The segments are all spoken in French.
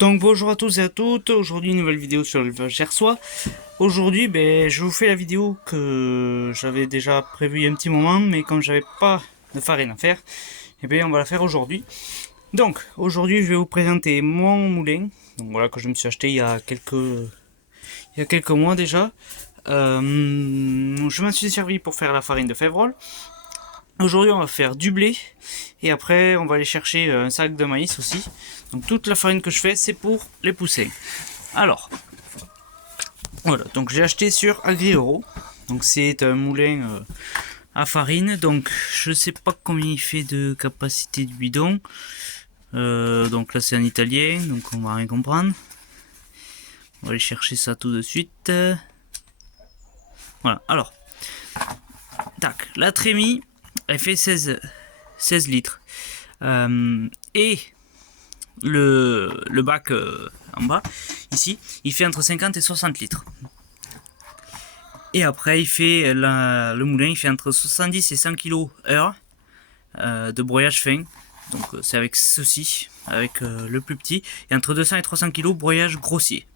Donc bonjour à tous et à toutes, aujourd'hui une nouvelle vidéo sur l'élevage gersois. Aujourd'hui je vous fais la vidéo que j'avais déjà prévue il y a un petit moment, mais comme j'avais pas de farine à faire, on va la faire aujourd'hui. Donc aujourd'hui je vais vous présenter mon moulin, donc voilà, que je me suis acheté il y a quelques mois déjà. Je m'en suis servi pour faire la farine de Févrole. Aujourd'hui on va faire du blé et après on va aller chercher un sac de maïs aussi. Donc toute la farine que je fais c'est pour les poussins. Alors voilà, donc j'ai acheté sur Agri-Euro. Donc c'est un moulin à farine. Donc je sais pas combien il fait de capacité de bidon. Donc là c'est en italien, donc on va rien comprendre. On va aller chercher ça tout de suite. Voilà, alors tac, la trémie elle fait 16 litres. Et le bac en bas, ici, il fait entre 50 et 60 litres. Et après, il fait le moulin, il fait entre 70 et 100 kg heure de broyage fin. Donc c'est avec ceci, avec le plus petit, et entre 200 et 300 kg broyage grossier.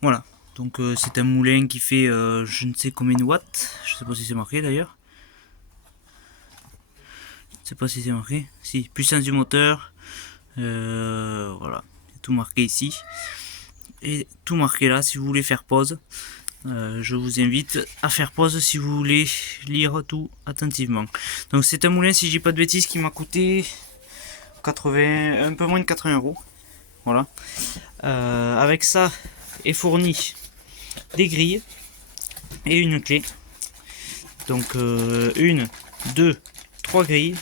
Voilà. Donc c'est un moulin qui fait je ne sais combien de watts, je sais pas si c'est marqué d'ailleurs. Je sais pas si c'est marqué. Si, puissance du moteur. Voilà, tout marqué ici. Et tout marqué là, si vous voulez faire pause. Je vous invite à faire pause si vous voulez lire tout attentivement. Donc c'est un moulin, si j'ai pas de bêtises, qui m'a coûté 80, un peu moins de 80 €. Voilà. Avec ça est fourni des grilles et une clé. Donc une, deux, trois grilles,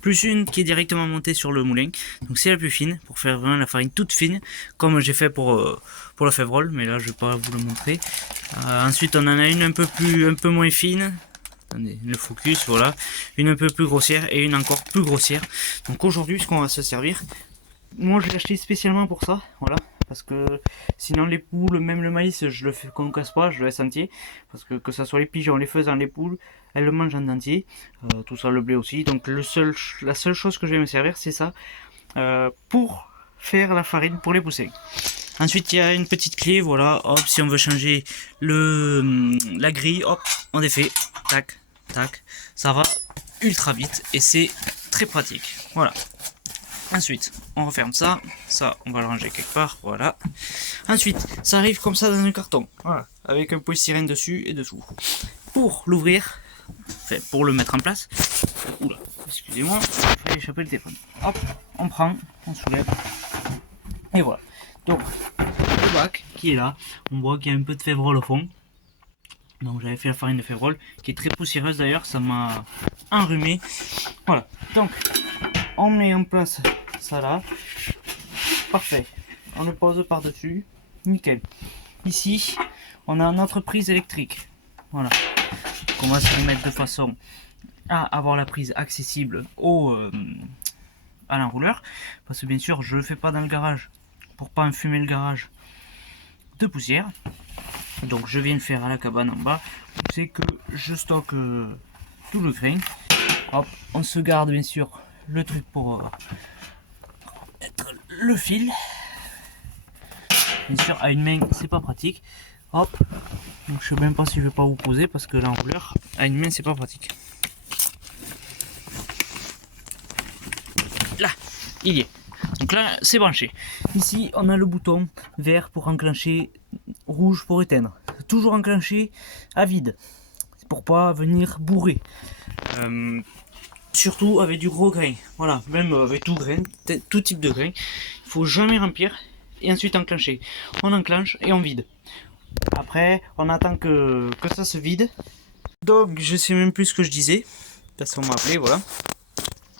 plus une qui est directement montée sur le moulin. Donc c'est la plus fine, pour faire vraiment la farine toute fine, comme j'ai fait pour la Févrole, mais là je vais pas vous le montrer. Ensuite on en a une un peu moins fine. Attendez, le focus, voilà. Une un peu plus grossière et une encore plus grossière. Donc aujourd'hui ce qu'on va se servir, moi je l'ai acheté spécialement pour ça, voilà. Parce que sinon les poules, même le maïs, je le concasse pas, je le laisse entier. Parce que ça soit les pigeons, les faisans, les poules, elles le mangent en entier. Tout ça, le blé aussi. Donc la seule chose que je vais me servir, c'est ça. Pour faire la farine pour les poussins. Ensuite, il y a une petite clé, voilà. Hop, si on veut changer la grille, hop, on défait. Tac, tac. Ça va ultra vite et c'est très pratique. Voilà. Ensuite, on referme ça. Ça, on va le ranger quelque part. Voilà. Ensuite, ça arrive comme ça dans un carton. Voilà. Avec un polystyrène dessus et dessous. Pour l'ouvrir, enfin, pour le mettre en place. Oula, excusez-moi, il fallait échapper le téléphone. Hop, on prend, on soulève. Et voilà. Donc, le bac qui est là. On voit qu'il y a un peu de Févrole au fond. Donc, j'avais fait la farine de Févrole, qui est très poussiéreuse d'ailleurs. Ça m'a enrhumé. Voilà. Donc, on met en place ça là, parfait, on le pose par dessus, nickel. Ici on a notre prise électrique, voilà, on va se remettre de façon à avoir la prise accessible à l'enrouleur, parce que bien sûr je le fais pas dans le garage pour pas enfumer le garage de poussière. Donc je viens de faire à la cabane en bas, c'est que je stocke tout le grain. Hop, on se garde bien sûr le truc pour mettre le fil. Bien sûr à une main c'est pas pratique. Hop, donc je sais même pas si je vais pas vous poser parce que l'enrouleur à une main c'est pas pratique. Là, il y est. Donc là c'est branché. Ici on a le bouton vert pour enclencher, rouge pour éteindre. Toujours enclenché à vide pour pas venir bourrer. Surtout avec du gros grain, voilà, même avec tout grain, tout type de grain, il faut jamais remplir et ensuite enclencher. On enclenche et on vide. Après, on attend que ça se vide. Donc, je sais même plus ce que je disais, parce qu'on m'a appelé, voilà.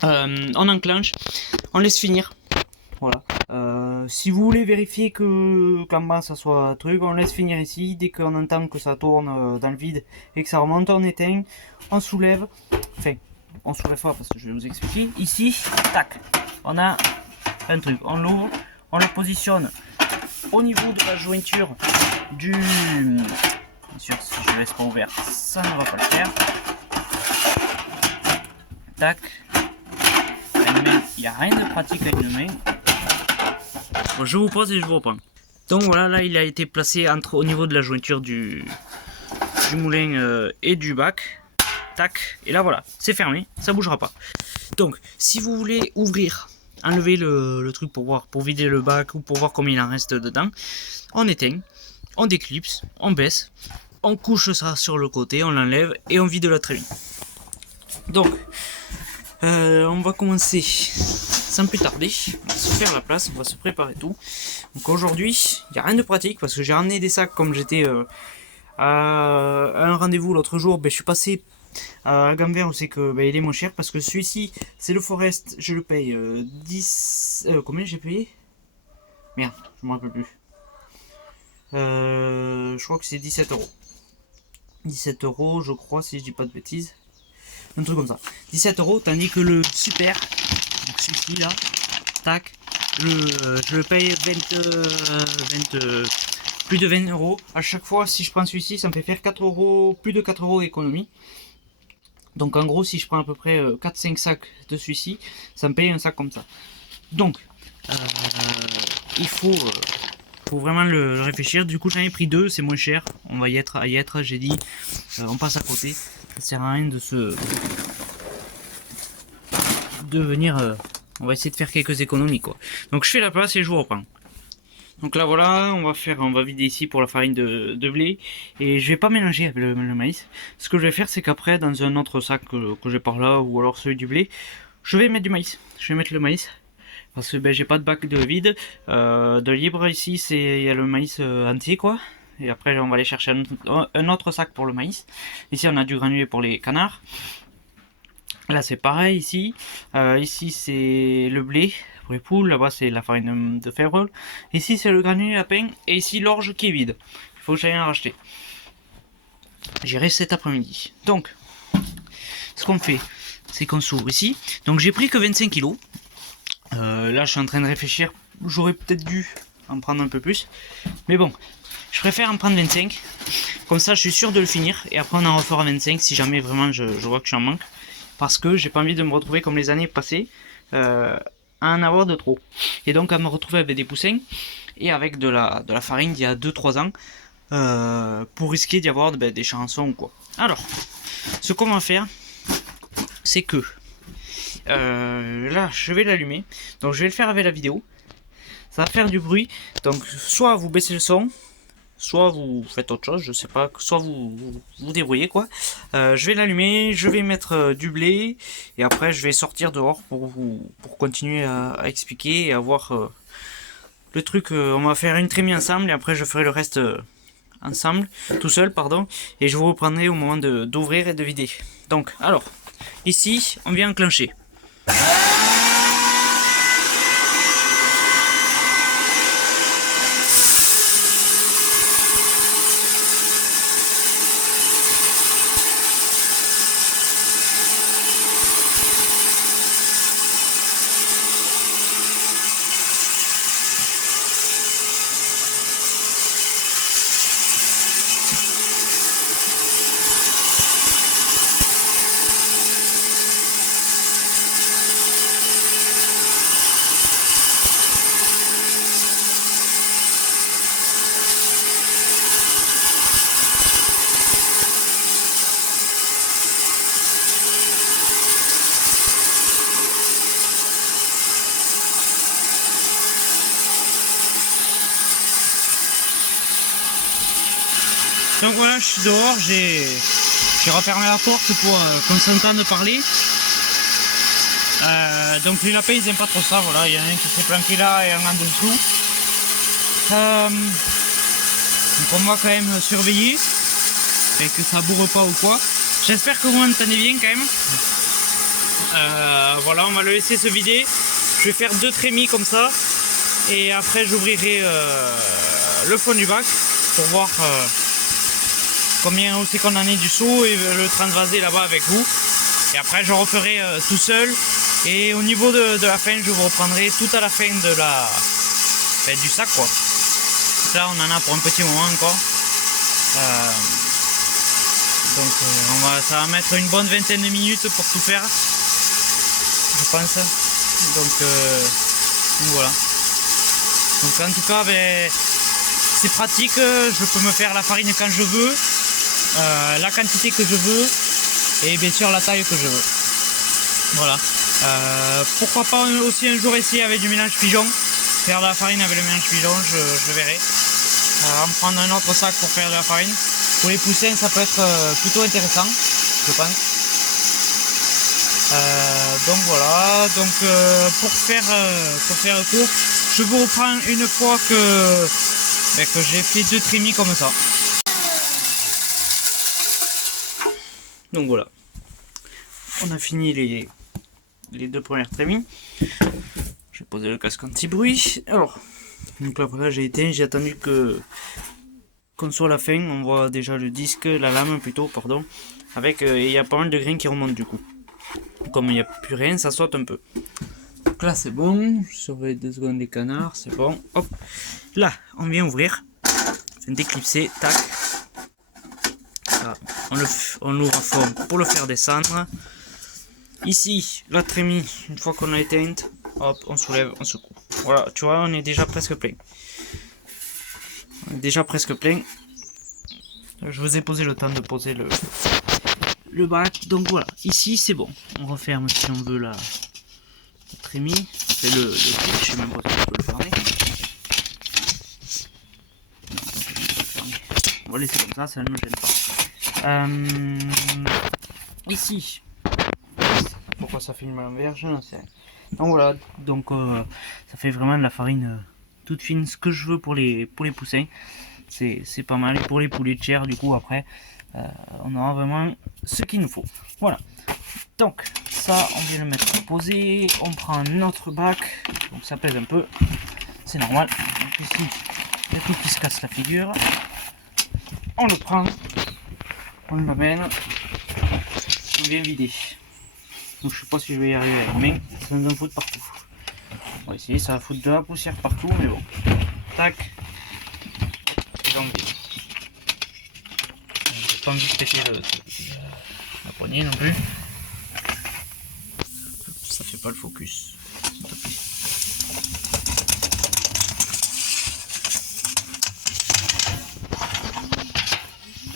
On enclenche, on laisse finir, voilà. Si vous voulez vérifier qu'en bas ça soit truc, on laisse finir ici. Dès qu'on entend que ça tourne dans le vide et que ça remonte, on éteint, on soulève, enfin. On soulève pas parce que je vais vous expliquer. Ici, tac, on a un truc. On l'ouvre, on le positionne au niveau de la jointure du. Bien sûr, si je laisse pas ouvert, ça ne va pas le faire. Tac. À une main, il n'y a rien de pratique avec une main. Bon, je vous pose et je vous reprends. Donc voilà, là il a été placé au niveau de la jointure du moulin et du bac. Tac, et là voilà, c'est fermé, ça bougera pas. Donc si vous voulez ouvrir, enlever le truc pour vider le bac ou pour voir combien il en reste dedans, on éteint, on déclipse, on baisse, on couche ça sur le côté, on l'enlève et on vide la très vite. Donc on va commencer sans plus tarder, on va se faire la place, on va se préparer tout. Donc aujourd'hui, il n'y a rien de pratique parce que j'ai ramené des sacs comme j'étais à un rendez-vous l'autre jour. Ben, je suis passé à Gamver, on sait que il est moins cher parce que celui-ci, c'est le Forest, je le paye 10... combien j'ai payé? Merde, je me rappelle plus. Je crois que c'est 17 euros. 17 euros, je crois, si je dis pas de bêtises. Un truc comme ça. 17 euros, tandis que le super, donc celui-ci là, tac, je le paye plus de 20 euros. À chaque fois, si je prends celui-ci, ça me fait faire 4 euros, plus de 4 euros d'économie. Donc en gros, si je prends à peu près 4-5 sacs de celui-ci, ça me paye un sac comme ça. Donc, il faut vraiment le réfléchir. Du coup, j'en ai pris 2, c'est moins cher. On va y être, j'ai dit, on passe à côté. Ça sert à rien de venir... on va essayer de faire quelques économies, quoi. Donc je fais la place et je vous reprends. Donc là voilà, on va vider ici pour la farine de blé. Et je vais pas mélanger avec le maïs. Ce que je vais faire, c'est qu'après, dans un autre sac que j'ai par là, ou alors celui du blé, je vais mettre du maïs. Je vais mettre le maïs. Parce que ben, j'ai pas de bac de vide, de libre ici, il y a le maïs entier quoi. Et après on va aller chercher un autre sac pour le maïs. Ici on a du granulé pour les canards. Là c'est pareil ici. Ici c'est le blé pour les poules, là-bas c'est la farine de fèvre. Ici c'est le granulé lapin et ici l'orge qui est vide. Il faut que j'aille en racheter. J'irai cet après-midi. Donc ce qu'on fait, c'est qu'on s'ouvre ici. Donc j'ai pris que 25 kg. Là je suis en train de réfléchir, j'aurais peut-être dû en prendre un peu plus, mais bon, je préfère en prendre 25, comme ça je suis sûr de le finir, et après on en refera 25 si jamais vraiment je vois que j'en manque, parce que j'ai pas envie de me retrouver comme les années passées, à en avoir de trop, et donc à me retrouver avec des poussins, et avec de la farine d'il y a 2-3 ans, pour risquer d'y avoir des chansons ou quoi. Alors, ce qu'on va faire, c'est que là je vais l'allumer, donc je vais le faire avec la vidéo, ça va faire du bruit, donc soit vous baissez le son, soit vous faites autre chose, je sais pas, soit vous débrouillez quoi. Je vais l'allumer, je vais mettre du blé, et après je vais sortir dehors pour continuer à expliquer et à voir le truc. On va faire une trémie ensemble et après je ferai le reste ensemble, tout seul pardon, et je vous reprendrai au moment d'ouvrir et de vider. Donc alors, ici on vient enclencher. Donc voilà, je suis dehors, j'ai refermé la porte pour qu'on s'entende parler. Donc les lapins ils aiment pas trop ça, voilà, il y en a un qui s'est planqué là et un en dessous. Donc on va quand même surveiller et que ça bourre pas ou quoi. J'espère que vous m'entendez bien quand même. Voilà, on va le laisser se vider. Je vais faire 2 trémies comme ça et après j'ouvrirai le fond du bac pour voir combien c'est qu'on en est du seau et le transvaser là-bas avec vous. Et après je referai tout seul. Et au niveau de la fin, je vous reprendrai tout à la fin de du sac quoi. Là on en a pour un petit moment encore. Donc ça va mettre une bonne vingtaine de minutes pour tout faire, je pense. Donc voilà. Donc en tout cas, ben, c'est pratique, je peux me faire la farine quand je veux, la quantité que je veux et bien sûr la taille que je veux. Voilà. Pourquoi pas aussi un jour essayer avec du mélange pigeon, faire de la farine avec le mélange pigeon, je verrai. On va prendre un autre sac pour faire de la farine. Pour les poussins, ça peut être plutôt intéressant, je pense. Donc voilà, donc pour faire court, je vous reprends une fois que j'ai fait 2 trémies comme ça. Donc voilà, on a fini les 2 premières trémies. Je vais poser le casque anti-bruit. Alors, donc là voilà, j'ai éteint, j'ai attendu qu'on soit à la fin. On voit déjà le disque, la lame plutôt, pardon, avec il y a pas mal de grains qui remontent du coup. Comme il n'y a plus rien, ça saute un peu. Donc là c'est bon, je surveille 2 secondes les canards, c'est bon. Hop, là on vient ouvrir, c'est déclipser, tac. Là, on l'ouvre à fond pour le faire descendre. Ici, la trémie, une fois qu'on a éteinte, hop, on soulève, on secoue. Voilà, tu vois, on est déjà presque plein. On est déjà presque plein. Je vous ai posé le temps de poser le bac. Donc voilà, ici c'est bon. On referme si on veut la trémie. C'est le truc, je sais même pas si on peut le fermer. On va laisser comme ça ne me gêne pas. Ici, pourquoi ça filme à l'envers, je ne sais. Donc voilà, donc ça fait vraiment de la farine toute fine, ce que je veux pour les poussins. C'est pas mal. Et pour les poulets de chair, du coup, après, on aura vraiment ce qu'il nous faut. Voilà. Donc, ça, on vient le mettre à poser. On prend notre bac. Donc, ça pèse un peu. C'est normal. Donc, ici, il y a tout qui se casse la figure. On le prend. On l'amène. On vient vider. Donc, je sais pas si je vais y arriver avec mes mains. Ça va me foutre partout. On va essayer. Ça va foutre de la poussière partout. Mais bon. Tac. J'ai pas envie de péter la poignée non plus. Ça fait pas le focus.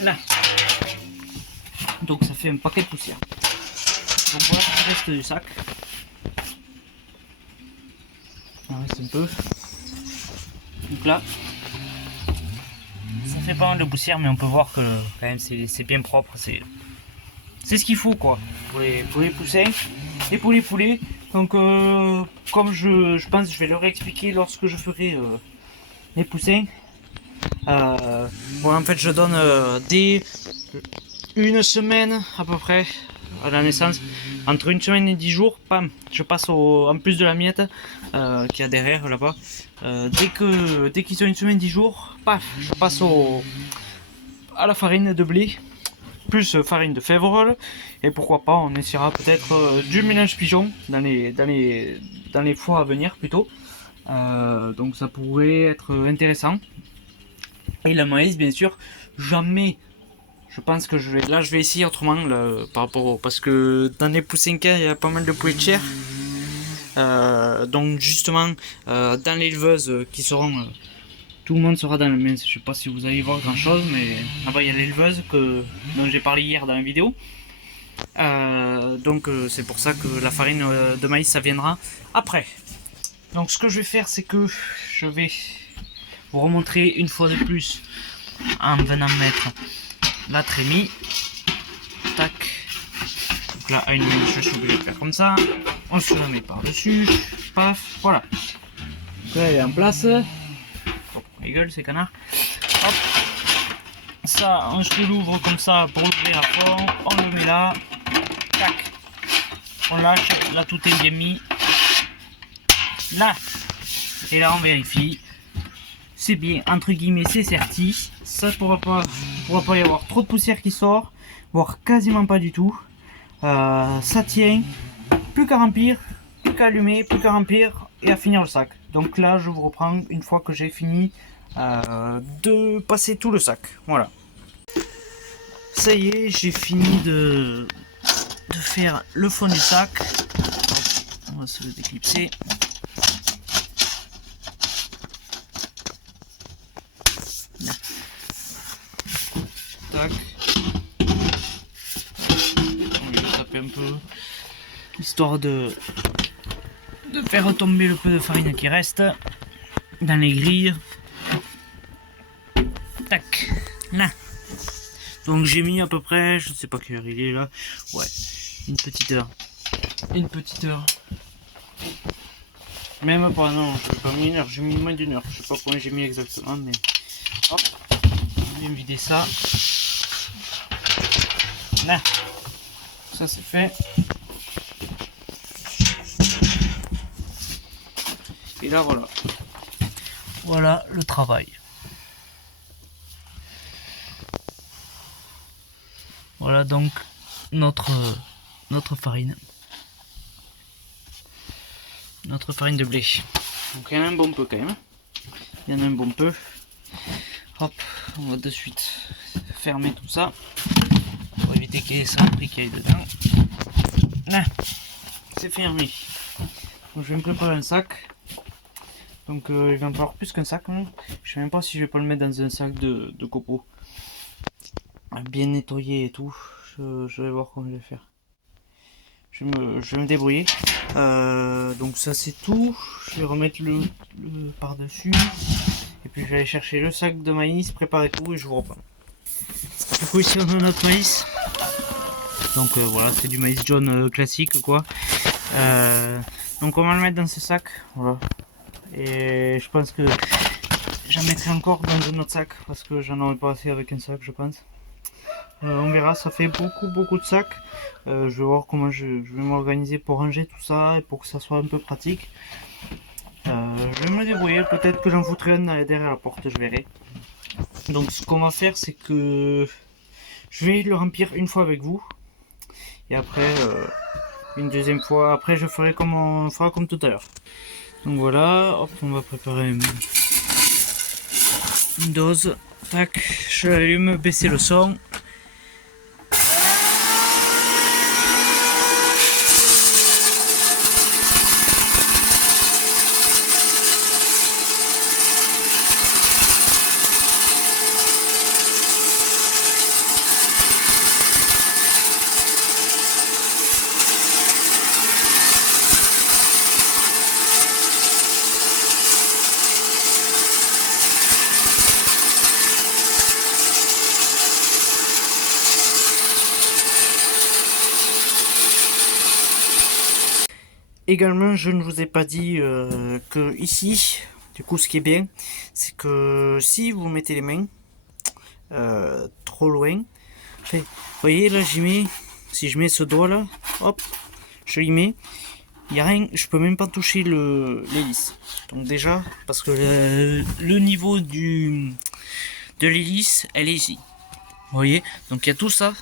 Là. Donc ça fait un paquet de poussière. Donc voilà ce qui reste du sac. Il en reste un peu. Donc là. Ça fait pas mal de poussière, mais on peut voir que quand même c'est bien propre, c'est ce qu'il faut quoi pour les poussins et pour les poulets. Donc comme je pense je vais leur expliquer lorsque je ferai les poussins. Bon, en fait je donne dès une semaine à peu près à la naissance, entre une semaine et 10 jours, pam, je passe en plus de la miette qu'il y a derrière là-bas. Dès qu'ils ont une semaine 10 jours, paf, je passe à la farine de blé plus farine de févrole, et pourquoi pas on essaiera peut-être du mélange pigeon dans les fois à venir plutôt. Donc ça pourrait être intéressant. Et le maïs bien sûr jamais. Je pense que je vais essayer autrement là, par rapport parce que dans les poussins-cas il y a pas mal de poulets de chair. Donc justement dans l'éleveuse qui seront tout le monde sera dans le même. Je sais pas si vous allez voir grand chose, mais là-bas il y a l'éleveuse dont j'ai parlé hier dans la vidéo. Donc c'est pour ça que la farine de maïs ça viendra après. Donc ce que je vais faire c'est que je vais vous remontrer une fois de plus en venant mettre la trémie. Tac. Donc là à une minute je suis obligé de faire comme ça. On se la met par dessus. Paf. Voilà. Donc là elle est en place. Les gueules ces canards. Hop. Ça on se l'ouvre comme ça pour ouvrir à fond. On le met là. Tac. On lâche. Là tout est bien mis. Là. Et là on vérifie. C'est bien, entre guillemets, c'est certi. Ça pourra pas y avoir trop de poussière qui sort, voire quasiment pas du tout. Ça tient, plus qu'à remplir, plus qu'à allumer, plus qu'à remplir et à finir le sac. Donc là, je vous reprends une fois que j'ai fini de passer tout le sac. Voilà. Ça y est, j'ai fini de faire le fond du sac. On va se le déclipser. histoire de faire tomber le peu de farine qui reste dans les grilles. Tac, là. Donc j'ai mis à peu près, je ne sais pas quelle heure il est là, ouais, une petite heure. Une petite heure. Même pas, non, je n'ai pas mis une heure, j'ai mis moins d'une heure. Je sais pas combien j'ai mis exactement, mais hop, je vais vider ça. Là, ça c'est fait. Et là voilà. Voilà le travail. Voilà donc notre farine. Notre farine de blé. Donc il y en a un bon peu quand même. Il y en a un bon peu. Hop, on va de suite fermer tout ça. Pour éviter qu'il y ait des saloperies qui aillent dedans. Là, c'est fermé. Donc je vais me préparer un sac. Donc il va me falloir plus qu'un sac. Hein. Je sais même pas si je vais pas le mettre dans un sac de copeaux. Bien nettoyé et tout. Je vais voir comment je vais faire. Je vais me débrouiller. Donc ça c'est tout. Je vais remettre le par-dessus. Et puis je vais aller chercher le sac de maïs, préparer tout et je vous reprends. Du coup ici on a notre maïs. Donc voilà, c'est du maïs jaune classique quoi. Donc on va le mettre dans ce sac. Voilà. Et je pense que j'en mettrai encore dans un autre sac parce que j'en aurai pas assez avec un sac je pense. On verra, ça fait beaucoup de sacs. Je vais voir comment je vais m'organiser pour ranger tout ça et pour que ça soit un peu pratique. Je vais me débrouiller, peut-être que j'en foutrai un derrière la porte, je verrai. Donc ce qu'on va faire c'est que je vais le remplir une fois avec vous. Et après une deuxième fois, après je ferai comme on fera comme tout à l'heure. Donc voilà, hop, on va préparer une dose. Tac, je l'allume, baisser le son. Également, je ne vous ai pas dit que ici, du coup, ce qui est bien, c'est que si vous mettez les mains trop loin, enfin, vous voyez là, j'y mets, si je mets ce doigt là, hop, je l'y mets, il n'y a rien, je peux même pas toucher l'hélice. Donc déjà, parce que le niveau de l'hélice, elle est ici. Vous voyez, donc il y a tout ça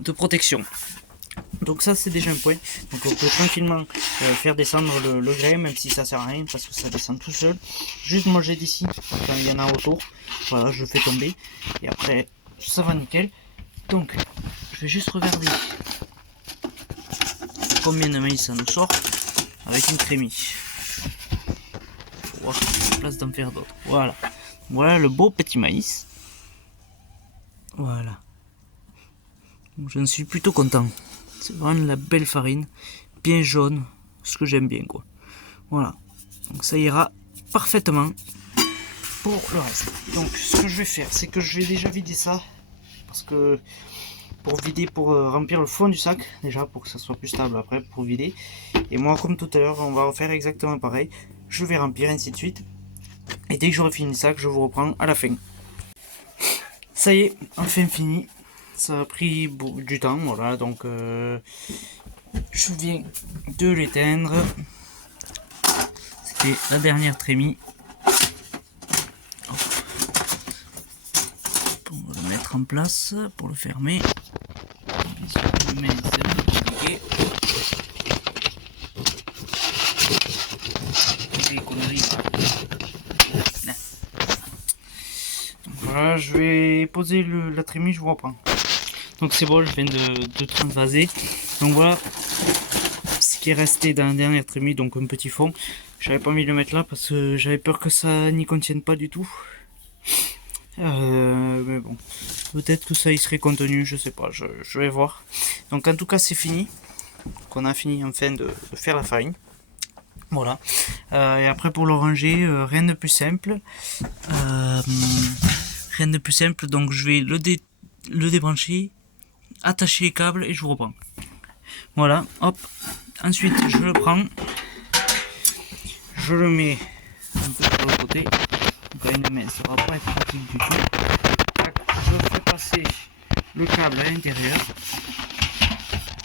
de protection. Donc ça c'est déjà un point. Donc on peut tranquillement faire descendre le grain, même si ça sert à rien parce que ça descend tout seul. Juste manger d'ici quand il y en a autour. Voilà, je le fais tomber. Et après ça va nickel. Donc je vais juste regarder combien de maïs ça nous sort avec une trémie. Pour voir si j'ai place d'en faire d'autres. Voilà. Voilà le beau petit maïs. Voilà. Donc, je suis plutôt content. C'est vraiment la belle farine, bien jaune, ce que j'aime bien quoi. Voilà, donc ça ira parfaitement pour le reste. Donc ce que je vais faire, c'est que je vais déjà vider ça, parce que pour remplir le fond du sac, déjà pour que ça soit plus stable après pour vider. Et moi comme tout à l'heure, on va faire exactement pareil. Je vais remplir ainsi de suite. Et dès que j'aurai fini le sac, je vous reprends à la fin. Ça y est, enfin fini. Ça a pris du temps, voilà, donc je viens de l'éteindre. C'était la dernière trémie. On va le mettre en place pour le fermer. Mais c'est un peu compliqué. Voilà, je vais poser la trémie, je vous reprends. Donc c'est bon, je viens de transvaser. Donc voilà ce qui est resté dans la dernière trémie, donc un petit fond. J'avais pas mis le mettre là parce que j'avais peur que ça n'y contienne pas du tout. Mais bon, peut-être que ça y serait contenu, je sais pas, je vais voir. Donc en tout cas c'est fini. qu'on a fini enfin de faire la farine. Voilà. Et après pour le ranger, rien de plus simple. Rien de plus simple, donc je vais le débrancher, attacher les câbles et je vous reprends. Voilà, hop. Ensuite je le prends, je le mets un peu sur le côté. Donc une main, ça va pas être pratique du tout. Je fais passer le câble à l'intérieur.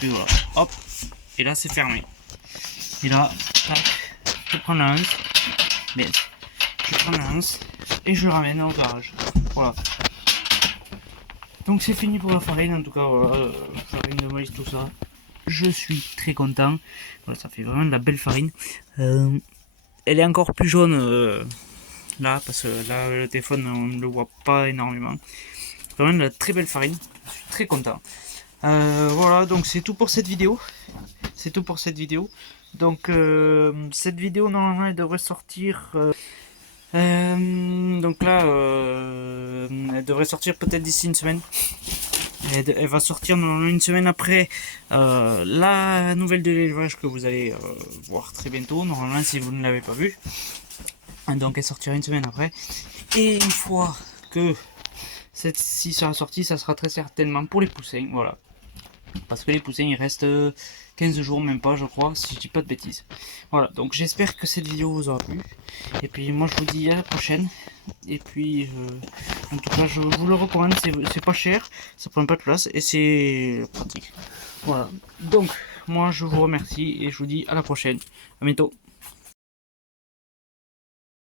Et voilà, hop. Et là c'est fermé. Et là, tac, je prends la hanse, mais je prends la hanse et je le ramène au garage. Voilà. Donc c'est fini pour la farine, en tout cas, voilà, farine de maïs, tout ça. Je suis très content. Voilà, ça fait vraiment de la belle farine. Elle est encore plus jaune là, parce que là, le téléphone, on ne le voit pas énormément. Vraiment de la très belle farine. Je suis très content. Voilà, donc c'est tout pour cette vidéo. C'est tout pour cette vidéo. Donc cette vidéo normalement elle devrait sortir donc là elle devrait sortir peut-être d'ici une semaine. Elle va sortir normalement une semaine après la nouvelle de l'élevage que vous allez voir très bientôt normalement si vous ne l'avez pas vu. Donc elle sortira une semaine après. Et une fois que celle-ci sera sortie, ça sera très certainement pour les poussins. Voilà. Parce que les poussins il reste 15 jours, même pas je crois, si je dis pas de bêtises. Voilà, donc j'espère que cette vidéo vous aura plu. Et puis moi je vous dis à la prochaine. Et puis en tout cas je vous le recommande, c'est pas cher, ça prend pas de place et c'est pratique. Voilà, donc moi je vous remercie et je vous dis à la prochaine. À bientôt.